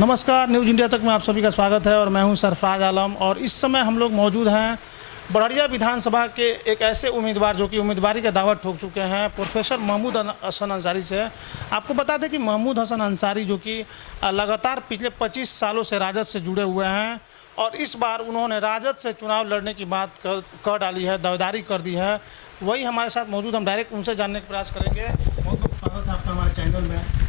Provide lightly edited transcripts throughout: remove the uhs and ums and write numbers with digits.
नमस्कार, news India तक में आप सभी का स्वागत है और मैं हूं सरफराज आलम। और इस समय हम लोग मौजूद हैं बड़हरिया विधानसभा के एक ऐसे उम्मीदवार जो कि उम्मीदवारी का दावा ठोक चुके हैं, प्रोफेसर महमूद हसन अंसारी से। आपको बता दें कि महमूद हसन अंसारी जो कि लगातार पिछले 25 सालों से राजद से जुड़े हुए हैं और इस बार उन्होंने राजद से चुनाव लड़ने की बात कर डाली है, दावेदारी कर दी है। वही हमारे साथ मौजूद, हम डायरेक्ट उनसे जानने का प्रयास करेंगे। बहुत बहुत स्वागत है आपका हमारे चैनल में।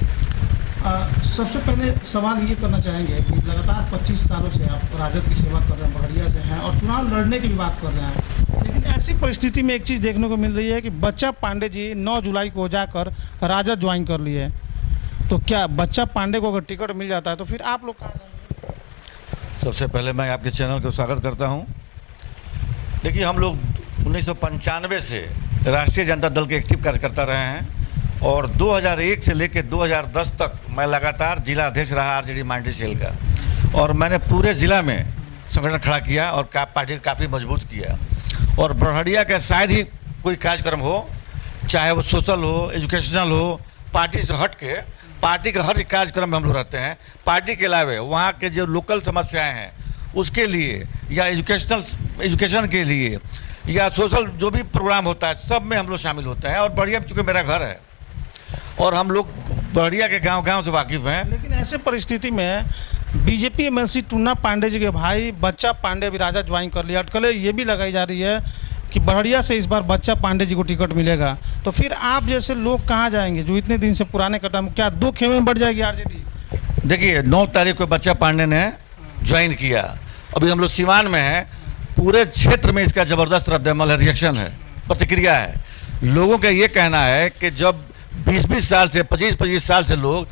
सबसे पहले सवाल ये करना चाहेंगे कि लगातार 25 सालों से आप राजद की सेवा कर रहे हैं, बड़हरिया से हैं और चुनाव लड़ने की भी बात कर रहे हैं, लेकिन ऐसी परिस्थिति में एक चीज़ देखने को मिल रही है कि बच्चा पांडे जी 9 जुलाई को जाकर राजद ज्वाइन कर लिए। तो क्या बच्चा पांडे को अगर टिकट मिल जाता है तो फिर आप लोग कहाँ जाएंगे? सबसे पहले मैं आपके चैनल को स्वागत करता हूं। देखिए, हम लोग 1995 से राष्ट्रीय जनता दल के एक्टिव कार्यकर्ता रहे हैं और 2001 से लेकर 2010 तक मैं लगातार जिला अध्यक्ष रहा आरजेडी मांडी सेल का। और मैंने पूरे ज़िला में संगठन खड़ा किया और पार्टी काफ़ी मजबूत किया। और बड़हरिया का शायद ही कोई कार्यक्रम हो, चाहे वो सोशल हो, एजुकेशनल हो, पार्टी से हट के पार्टी का हर कार्यक्रम में हम लोग रहते हैं। पार्टी के अलावे वहाँ के जो लोकल समस्याएं हैं उसके लिए या एजुकेशन के लिए या सोशल जो भी प्रोग्राम होता है सब में हम लोग शामिल होते हैं। और बड़हरिया चूँकि मेरा घर है और हम लोग बड़हरिया के गांव-गांव से वाकिफ़ हैं। लेकिन ऐसे परिस्थिति में बीजेपी एमएलसी टुन्ना पांडे जी के भाई बच्चा पांडे भी राजद ज्वाइन कर लिया। अटकलें ये भी लगाई जा रही है कि बड़हरिया से इस बार बच्चा पांडे जी को टिकट मिलेगा। तो फिर आप जैसे लोग कहाँ जाएंगे जो इतने दिन से पुराने कदम, क्या 2 खेमे में बढ़ जाएगी आरजेडी? देखिए, 9 तारीख को बच्चा पांडे ने ज्वाइन किया। अभी हम लोग सीवान में हैं। पूरे क्षेत्र में इसका ज़बरदस्त रद्द-ए-अमल है, रिएक्शन है, प्रतिक्रिया है। लोगों का ये कहना है कि जब 20-20 साल से 25-25 साल से लोग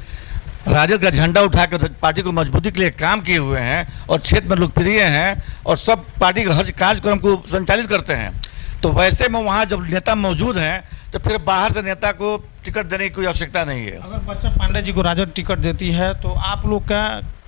राजद का झंडा उठा कर पार्टी को मजबूती के लिए काम किए हुए हैं और क्षेत्र में लोकप्रिय हैं और सब पार्टी के हर कार्यक्रम को संचालित करते हैं, तो वैसे में वहाँ जब नेता मौजूद हैं तो फिर बाहर से नेता को टिकट देने की कोई आवश्यकता नहीं है। अगर बच्चा पांडे जी को राजद टिकट देती है तो आप लोग का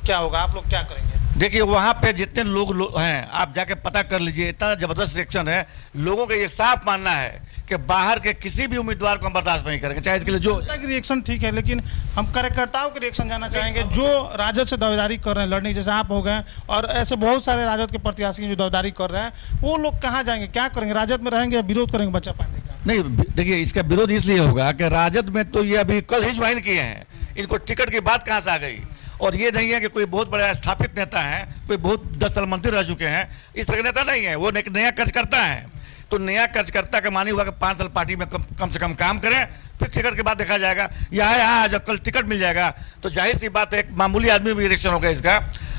क्या होगा, आप लोग क्या करेंगे? देखिए, वहाँ पे जितने लोग हैं आप जाके पता कर लीजिए, इतना ज़बरदस्त रिएक्शन है। लोगों का ये साफ मानना है कि बाहर के किसी भी उम्मीदवार को हम बर्दाश्त नहीं करेंगे, चाहे इसके लिए जो रिएक्शन ठीक है, लेकिन हम कार्यकर्ताओं के रिएक्शन जानना चाहेंगे जो राजद से दावेदारी कर रहे हैं लड़ने, जैसे आप हो गए और ऐसे बहुत सारे राजद के प्रत्याशी जो दावेदारी कर रहे हैं, वो लोग कहाँ जाएंगे, क्या करेंगे? राजद में रहेंगे या विरोध करेंगे बच्चा पांडे का? नहीं, देखिए, इसका विरोध इसलिए होगा कि राजद में तो ये अभी कल ही ज्वाइन किए हैं, इनको टिकट की बात कहाँ से आ गई? और ये नहीं है कि कोई बहुत बड़ा स्थापित नेता है, कोई बहुत 10 साल मंत्री रह चुके हैं, इस तरह के नेता नहीं है। वो एक नया कार्यकर्ता है, तो नया कार्यकर्ता का मानी हुआ कि 5 साल पार्टी में कम से कम काम करें, फिर टिकट के बाद देखा जाएगा। यहाँ जब कल टिकट मिल जाएगा तो जाहिर सी बात है एक मामूली आदमी भी रिएक्शन होगा इसका।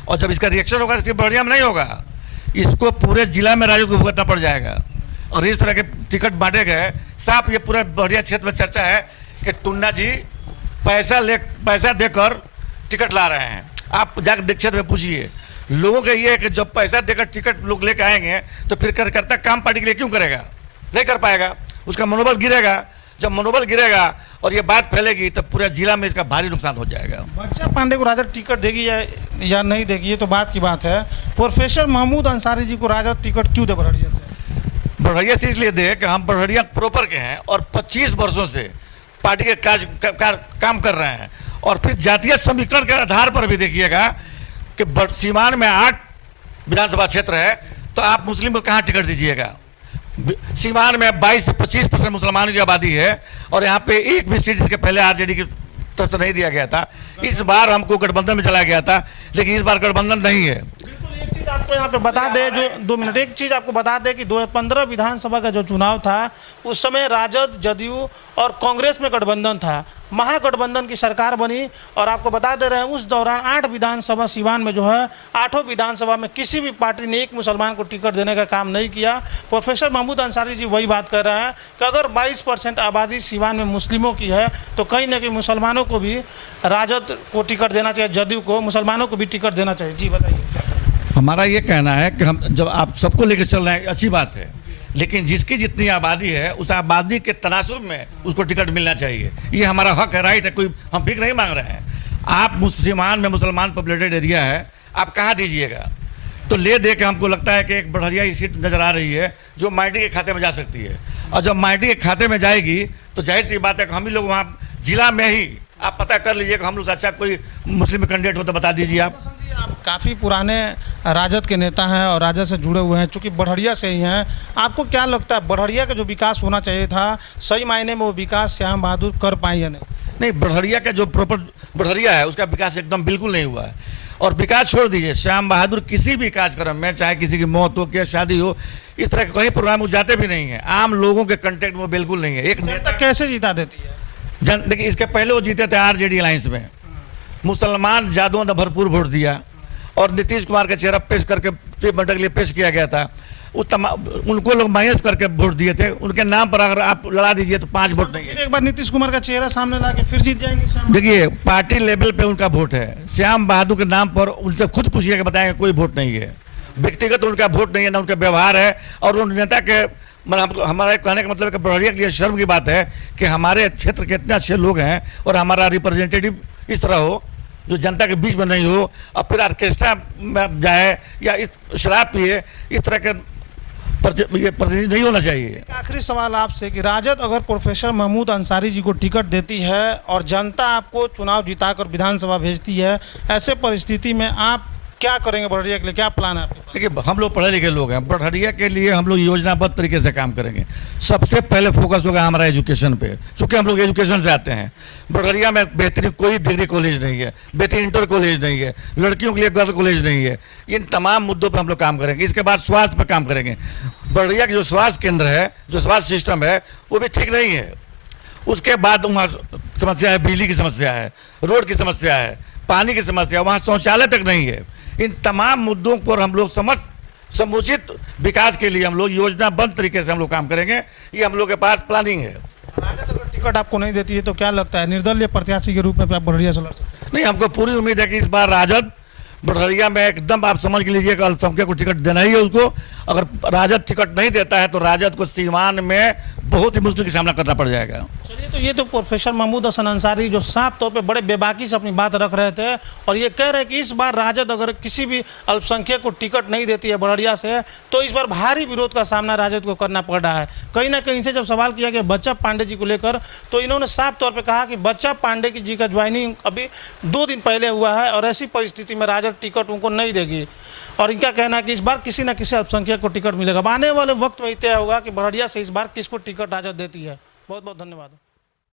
और जब इसका रिएक्शन होगा तो सिर्फ बड़हरिया में नहीं होगा, इसको पूरे जिला में राजद को भुगतना पड़ जाएगा। और इस तरह के टिकट बांटे गए, साफ ये पूरा बड़हरिया क्षेत्र में चर्चा है कि टुन्ना जी पैसा देकर टिकट ला रहे हैं। आप जाकर क्षेत्र में पूछिए, लोगों का ये है कि जब पैसा देकर टिकट लोग लेकर आएंगे तो फिर कार्यकर्ता काम पार्टी के लिए क्यों करेगा? नहीं कर पाएगा, उसका मनोबल गिरेगा। जब मनोबल गिरेगा और ये बात फैलेगी तब पूरे जिला में इसका भारी नुकसान हो जाएगा। बच्चा पांडे को राजद टिकट देगी या नहीं देगी, ये तो बात की बात है। प्रोफेसर महमूद अंसारी जी को राजद टिकट क्यों दे बड़हरिया से? बड़हरिया से इसलिए दे कि हम बड़हरिया प्रॉपर के हैं और 25 वर्षों से पार्टी के काम कर रहे हैं। और फिर जातीय समीकरण के आधार पर भी देखिएगा कि सीवान में 8 विधानसभा क्षेत्र है, तो आप मुस्लिम को कहाँ टिकट दीजिएगा? सीवान में 22 से 25% मुसलमानों की आबादी है और यहाँ पे एक भी सीट इसके पहले आरजेडी की तरफ से नहीं दिया गया था। इस बार हमको गठबंधन में चला गया था, लेकिन इस बार गठबंधन नहीं है। एक चीज़ आपको यहाँ पे बता दे, जो 2 मिनट, एक चीज़ आपको बता दे कि 2015 विधानसभा का जो चुनाव था उस समय राजद, जदयू और कांग्रेस में गठबंधन था, महागठबंधन की सरकार बनी। और आपको बता दे रहे हैं उस दौरान 8 विधानसभा सीवान में जो है 8 विधानसभा में किसी भी पार्टी ने एक मुसलमान को टिकट देने का काम नहीं किया। प्रोफेसर महमूद अंसारी जी वही बात कर रहे हैं कि अगर 22% आबादी सीवान में मुस्लिमों की है तो कहीं ना कहीं मुसलमानों को भी राजद को टिकट देना चाहिए, जदयू को, मुसलमानों को भी टिकट देना चाहिए। जी बताइए। हमारा ये कहना है कि हम जब आप सबको लेकर चल रहे हैं अच्छी बात है, लेकिन जिसकी जितनी आबादी है उस आबादी के तनासुब में उसको टिकट मिलना चाहिए। ये हमारा हक है, राइट है, कोई हम भीख नहीं मांग रहे हैं। आप मुसलमान में मुसलमान पॉपुलेटेड एरिया है, आप कहाँ दीजिएगा? तो ले दे के हमको लगता है कि एक बड़हरिया की सीट नज़र आ रही है जो माइटी के खाते में जा सकती है। और जब माइटी के खाते में जाएगी तो जाहिर सी बात है कि हम ही लोग वहाँ जिला में ही आप पता कर लीजिएगा, हम लोग से अच्छा कोई मुस्लिम कैंडिडेट हो तो बता दीजिए आप। आप काफ़ी पुराने राजद के नेता हैं और राजद से जुड़े हुए हैं, चूँकि बढ़िया से ही हैं। आपको क्या लगता है बढ़िया का जो विकास होना चाहिए था, सही मायने में वो विकास श्याम बहादुर कर पाए या नहीं? नहीं, बढ़िया का जो प्रॉपर बढ़िया है उसका विकास एकदम बिल्कुल नहीं हुआ है। और विकास छोड़ दीजिए, श्याम बहादुर किसी भी कार्यक्रम में, चाहे किसी की मौत हो या शादी हो, इस तरह के कहीं प्रोग्राम वो जाते भी नहीं है। आम लोगों के कंटेक्ट में बिल्कुल नहीं है। एक नेता कैसे जीता देती है? देखिए, इसके पहले वो जीते थे आरजेडी अलायंस में, मुसलमान जादुओं ने भरपूर वोट दिया और नीतीश कुमार का चेहरा पेश करके चीफ मिनिस्टर के लिए पेश किया गया था। उनको लोग माइनस करके वोट दिए थे। उनके नाम पर अगर आप लड़ा दीजिए तो 5 वोट नहीं है। एक बार नीतीश कुमार का चेहरा सामने ला के फिर जीत जाएंगे। देखिए, पार्टी लेवल पे उनका वोट है। श्याम बहादुर के नाम पर उनसे खुद पूछिए कि बताएंगे कोई वोट नहीं है। व्यक्तिगत उनका वोट नहीं है, ना उनका व्यवहार है। और उन नेता के मतलब हमारा कहने का मतलब है कि बढ़िया के लिए शर्म की बात है कि हमारे क्षेत्र के इतने अच्छे लोग हैं और हमारा रिप्रेजेंटेटिव इस तरह हो जो जनता के बीच में नहीं हो, और फिर ऑर्केस्ट्रा में जाए या इस शराब पिए, इस तरह के ये प्रतिनिधि नहीं होना चाहिए। आखिरी सवाल आपसे कि राजद अगर प्रोफेसर महमूद अंसारी जी को टिकट देती है और जनता आपको चुनाव जिताकर विधानसभा भेजती है, ऐसे परिस्थिति में आप क्या करेंगे? बढ़िया के लिए क्या प्लान है आपके? देखिए, हम लोग पढ़े लिखे लोग हैं। बढ़िया के लिए हम लोग योजनाबद्ध तरीके से काम करेंगे। सबसे पहले फोकस होगा हमारा एजुकेशन पे, क्योंकि हम लोग एजुकेशन से आते हैं। बढ़िया में बेहतरीन कोई डिग्री कॉलेज नहीं है, बेहतरीन इंटर कॉलेज नहीं है, लड़कियों के लिए गर्ल कॉलेज नहीं है। इन तमाम मुद्दों पर हम लोग काम करेंगे। इसके बाद स्वास्थ्य पर काम करेंगे। बढ़िया के जो स्वास्थ्य केंद्र है, जो स्वास्थ्य सिस्टम है, वो भी ठीक नहीं है। उसके बाद वहाँ समस्या है, बिजली की समस्या है, रोड की समस्या है, पानी की समस्या, वहाँ शौचालय तक नहीं है। इन तमाम मुद्दों पर हम लोग समुचित विकास के लिए हम लोग योजनाबद्ध तरीके से हम लोग काम करेंगे। ये हम लोग के पास प्लानिंग है। राजद अगर टिकट आपको नहीं देती है तो क्या लगता है निर्दलीय प्रत्याशी के रूप में आप बढ़िया से लड़ सकते हैं? नहीं, हमको पूरी उम्मीद है कि इस बार राजद बढ़िया में एकदम आप समझ के लीजिए कि अल्पसंख्यक को टिकट देना ही है उसको। अगर राजद टिकट नहीं देता है तो राजद को सीमान में बहुत ही मुश्किल का सामना करना पड़ जाएगा। चलिए, तो ये तो प्रोफेसर महमूद हसन अंसारी जो साफ तौर पे बड़े बेबाकी से अपनी बात रख रहे थे और ये कह रहे हैं कि इस बार राजद अगर किसी भी अल्पसंख्यक को टिकट नहीं देती है बढ़िया से तो इस बार भारी विरोध का सामना राजद को करना पड़ रहा है। कहीं ना कहीं से जब सवाल किया गया बच्चा पांडे जी को लेकर तो इन्होंने साफ तौर पर कहा कि बच्चा पांडे जी का ज्वाइनिंग अभी 2 दिन पहले हुआ है और ऐसी परिस्थिति में राजद टिकट उनको नहीं देगी। और इनका कहना है कि इस बार किसी न किसी अल्पसंख्यक को टिकट मिलेगा। आने वाले वक्त में तय होगा कि बढ़िया से इस बार किसको टिकट राजद देती है। बहुत बहुत धन्यवाद।